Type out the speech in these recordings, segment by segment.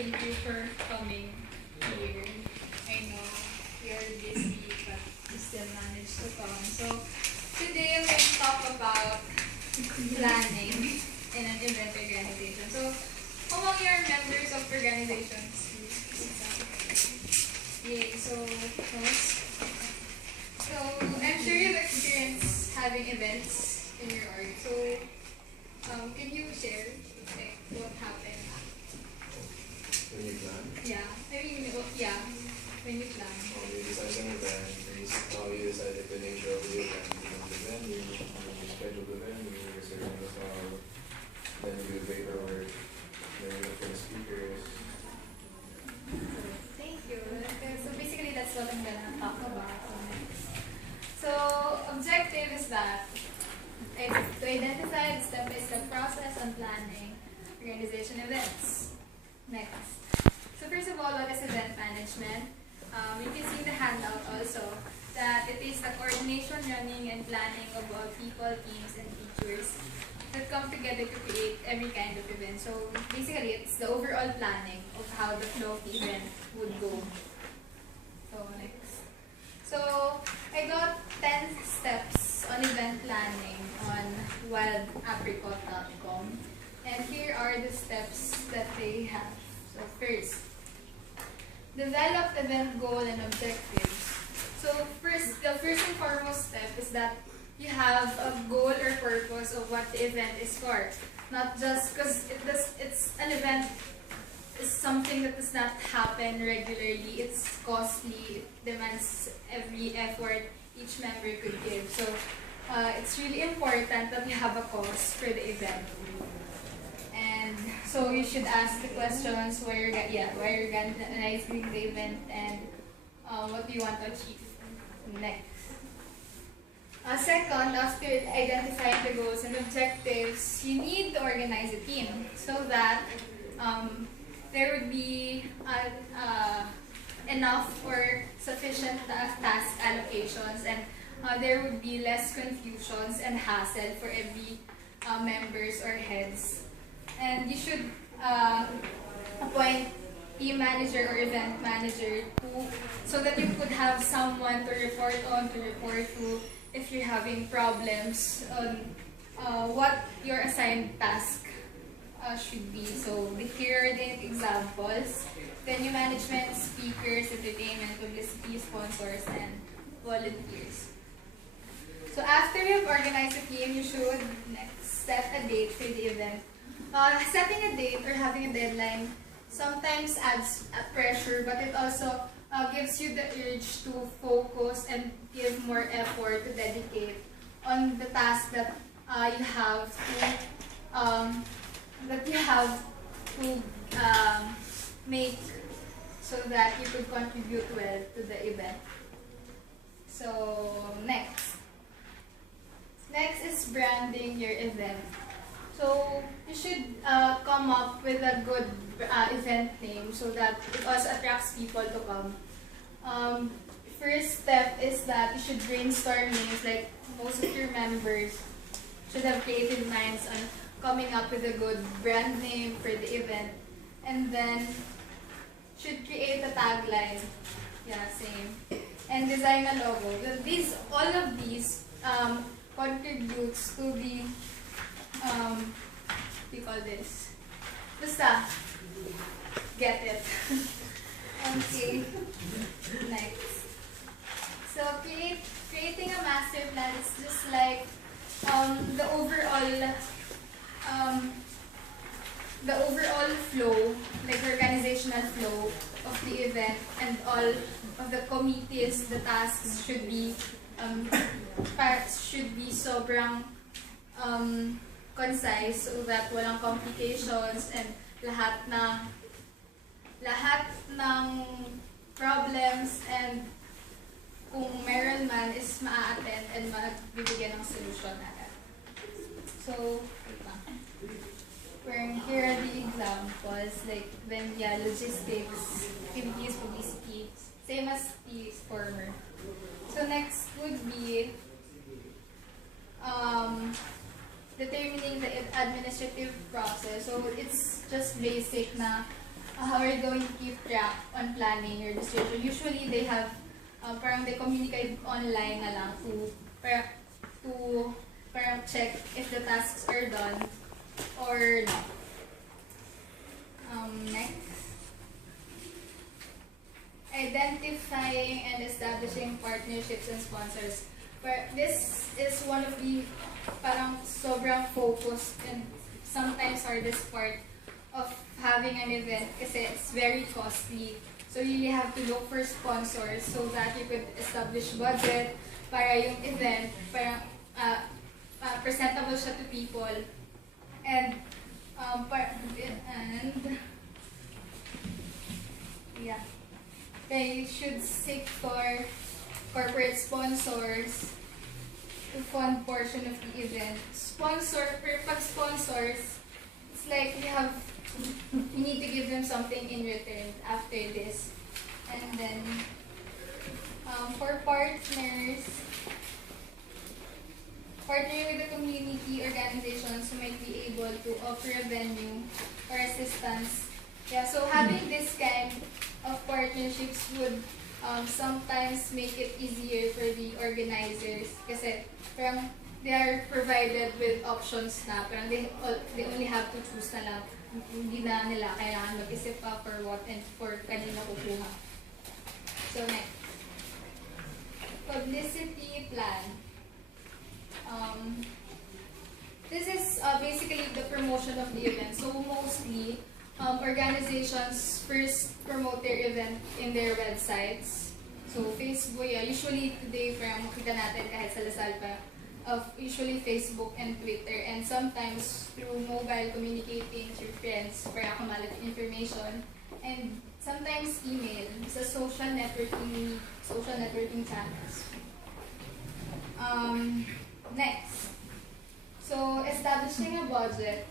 thank you for coming here. I know you're busy, but you still managed to come. So today we're going to talk about planning in an event organization. So among your members of organizations? Yay, so most. So I'm sure you've experienced having events in your org. So can you share like what happened? When you plan? Yeah. I mean, when you plan. You decide an event, you decide the nature of the event, the venue, you schedule the venue, you reserve the hotel, then you do the paperwork, then you look for the speakers. Thank you. Okay, so basically that's what I'm gonna talk about. So objective is that to identify the step-by-step process on planning organization events. Next. So first of all, what is event management? You can see the handout also that it is the coordination, running, and planning of all people, teams, and features that come together to create every kind of event. So basically, it's the overall planning of how the flow of the event would go. So next. So I got 10 steps on event planning on wildapricot.com. And here are the steps that they have. So first, develop event goal and objectives. So the first and foremost step is that you have a goal or purpose of what the event is for. Not just because it's an event is something that does not happen regularly. It's costly. It demands every effort each member could give. So it's really important that you have a cause for the event. And so you should ask the questions why you're organizing the event and what do you want to achieve next. Second, after identifying the goals and objectives, you need to organize a team so that there would be enough or sufficient task allocations, and there would be less confusions and hassle for every members or heads. And you should appoint team manager or event manager so that you could have someone to report to if you're having problems on what your assigned task should be. So here are the examples: venue management, speakers, entertainment, publicity, sponsors, and volunteers. So after you've organized a team, you should next set a date for the event. Setting a date or having a deadline sometimes adds pressure, but it also gives you the urge to focus and give more effort to dedicate on the task that you have to make so that you could contribute well to the event. So next is branding your event. So you should come up with a good event name so that it also attracts people to come. First step is that you should brainstorm names. Like most of your members should have creative minds on coming up with a good brand name for the event, and then should create a tagline. Yeah, same. And design a logo. All of these contributes to the we call this. Basta, get it. Okay. Next. So creating a master plan is just like the overall flow, like organizational flow of the event, and all of the committees, the tasks should be sobrang concise so that walang complications and lahat ng problems and kung meron man is ma-attend and magbibigyan ng solution agad. So, here are the examples, like logistics, activities, publicity, same as the former. So next would be determining the administrative process. So it's just basic na how are you going to keep track on planning your registration? Usually they have parang they communicate online na lang to parang check if the tasks are done or not. Next, identifying and establishing partnerships and sponsors. This is one of the parang sobrang focused and sometimes hardest part of having an event kasi it's very costly. So you really have to look for sponsors so that you could establish budget para yung event parang presentable siya to people and yeah. Okay, you should seek for corporate sponsors to fund portion of the event. Pag sponsors, it's like you need to give them something in return after this. And then, for partners, partnering with the community organizations who might be able to offer a venue or assistance. Yeah, so having this kind of partnerships would sometimes make it easier for the organizers kasi parang they are provided with options na parang they only have to choose na lang. Hindi na nila kailangan mag-isip pa for what and for kanina kukuha. So next, publicity plan. This is basically the promotion of the event. So mostly, organizations first promote their event in their websites. So Facebook, yeah, usually today parang makita natin kahit sa Lasal pa, usually Facebook and Twitter, and sometimes through mobile communicating to your friends para kumalat information, and sometimes email sa social networking channels. Next, so establishing a budget.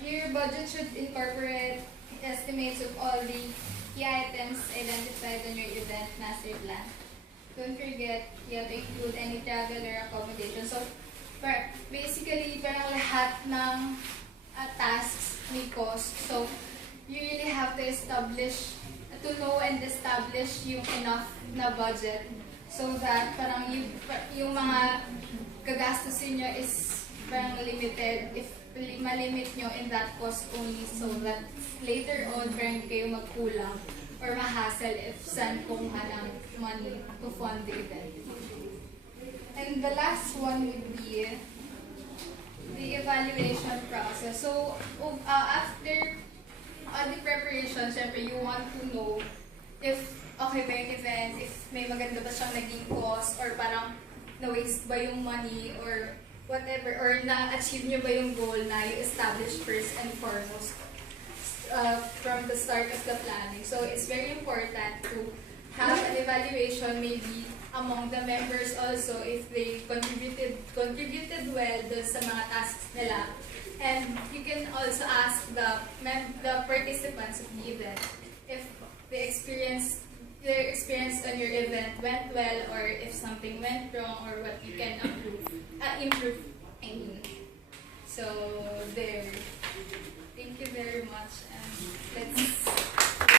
Your budget should incorporate estimates of all the key items identified on your event master plan. Don't forget, you have to include any travel or accommodation. So, basically, parang lahat ng tasks may cost. So, you really have to know and establish yung enough na budget so that parang yung mga gagastusin nyo is parang limited. If malimit nyo in that cost only so that later on parang hindi kayo magkulang or ma-hassle if saan kumuha ng money to fund the event. And the last one would be the evaluation process. So, after the preparation, syempre you want to know if okay ba yung event, if may maganda ba siyang naging cost, or parang na-waste ba yung money, or whatever, or na-achieve nyo ba yung goal na you establish first and foremost from the start of the planning. So it's very important to have an evaluation maybe among the members also if they contributed well dun sa mga tasks nila. And you can also ask the participants of the event if their experience on your event went well, or if something went wrong, or what you can improve. I mean. So there. Thank you very much, and let's